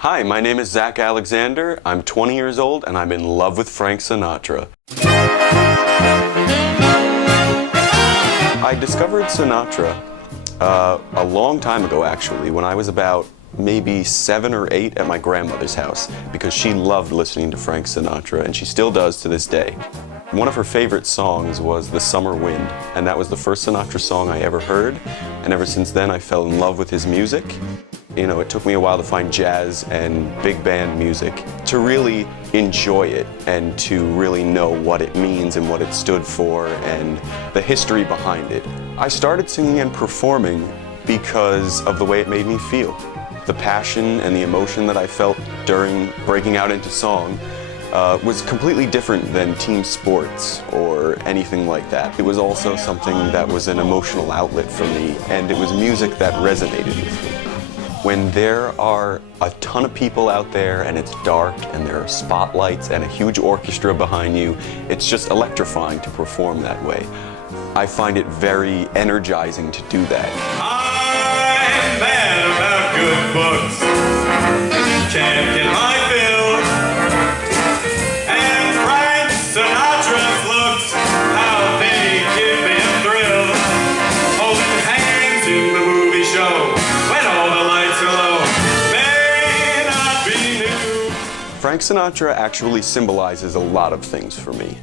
Hi, my name is Zach Alexander. I'm 20 years old and I'm in love with Frank Sinatra. I discovered Sinatra a long time ago, actually, when I was about maybe 7 or 8 at my grandmother's house, because she loved listening to Frank Sinatra, and she still does to this day. One of her favorite songs was The Summer Wind, and that was the first Sinatra song I ever heard, and ever since then I fell in love with his music. You know, it took me a while to find jazz and big band music, to really enjoy it and to really know what it means and what it stood for and the history behind it. I started singing and performing because of the way it made me feel. The passion and the emotion that I felt during breaking out into song was completely different than team sports or anything like that. It was also something that was an emotional outlet for me, and it was music that resonated with me. When there are a ton of people out there and it's dark and there are spotlights and a huge orchestra behind you, it's just electrifying to perform that way. I find it very energizing to do that. I'm mad about good books. Can't get my fill. And Frank Sinatra's looks, how they give me a thrill. Holding hands in the movie show when all the lights are low may not be new. Frank Sinatra actually symbolizes a lot of things for me.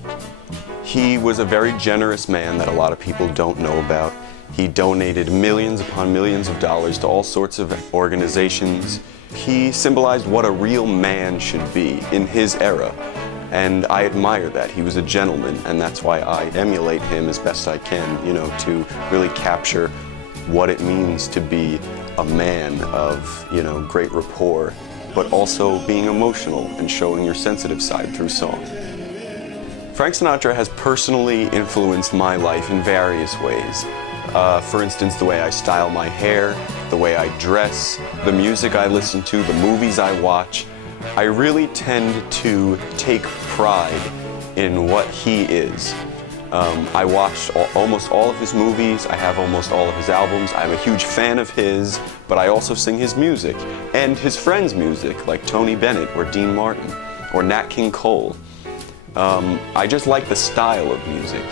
He was a very generous man that a lot of people don't know about. He donated millions upon millions of dollars to all sorts of organizations. He symbolized what a real man should be in his era, and I admire that. He was a gentleman, and that's why I emulate him as best I can, you know, to really capture what it means to be a man of, you know, great rapport, but also being emotional and showing your sensitive side through song. Frank Sinatra has personally influenced my life in various ways. For instance, the way I style my hair, the way I dress, the music I listen to, the movies I watch. I really tend to take pride in what he is. I watched almost all of his movies. I have almost all of his albums. I'm a huge fan of his, but I also sing his music and his friends' music, like Tony Bennett or Dean Martin or Nat King Cole. I just like the style of music.